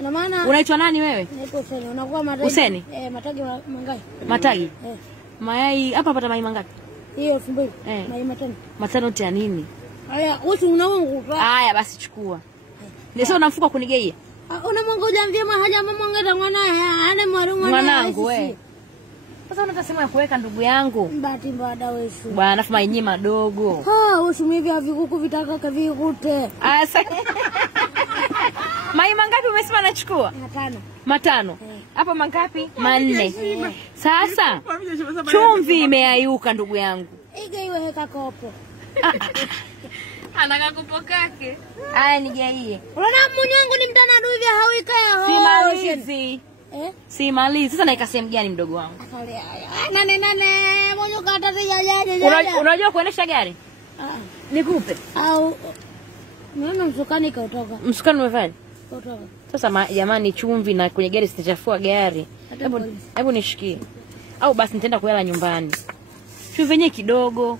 Ina maana unaitwa nani wewe? Naitwa Huseni. Unakuwa Matagi. Huseni? Matagi mangapi? Matagi. Mayai hapa pata mayai mangapi? Hiyo 2000. Mayai matano. Matano tia nini? Haya, wewe una wangu. Haya basi chukua. Ndio na mfuko kunigeia. Una mwangu jamvia haja mama ngeta mwanae ana mwanangu wewe. Sasa unatasema ya kuweka ndugu yangu. Mbati mbada wewe. Bwana alafu mayai madogo. Usimhivi vikuku vitaka kavikute. Asa. Mayai mangapi umesema nachukua? Matano. Hapa mangapi? 4. Sasa chumvi imeayuka ndugu yangu. Iga iwe heka kopo. Anataka kopo kake. Haya nigaie. Unaona mwanangu ni mtana hivi hawika ya simalizi. Simalizi. Sasa naika sehemu gani mdogo wangu? Nane moyo kata ya. Unajua kuendesha gari? Nikupe. Au mimi msukani kautoka. Msukani umefanya? Kautoka. Sasa jamani chumvi na kwenye gari sitachafua gari. Hebu nishikie. Au basi nitaenda kulala nyumbani. Chumvi yenyewe kidogo.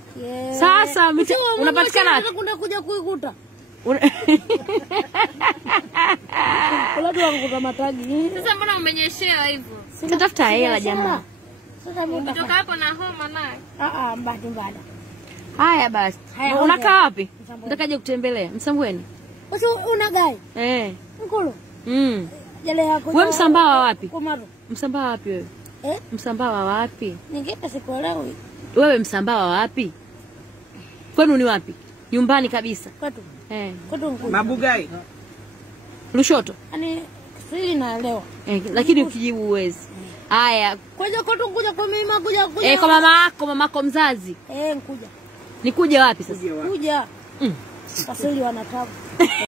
Sasa unapatikana wapi? Kuja kuikuta. Watu wangu Matagi. Sasa mbona mmenyeshewa hivyo? Tatafuta hela jamaa. Sasa mtoka hapo na homa naye. Mbati mbada. Haya basi. Unakaa wapi? Ndakaje kutembelea. Msambweni. Una gari? Mkulu. Jale yako. Wewe Msambawa wapi? Komaro. Msambawa wapi wewe? Msambawa wapi? Ningeta sikuelewi. Wewe Msambawa wapi? Kwenu ni wapi? Nyumbani kabisa. Kwetu. Kwetu Mkulu. Mabugai. Lushoto. Yaani sisi naelewa. Lakini ukijibu uwezi. Haya. Kuja kwetu kuja kwa mimi kuja. Kwa mamako mzazi. Nikuja. Nikuje wapi sasa? Kuja. Wasili wanatabu.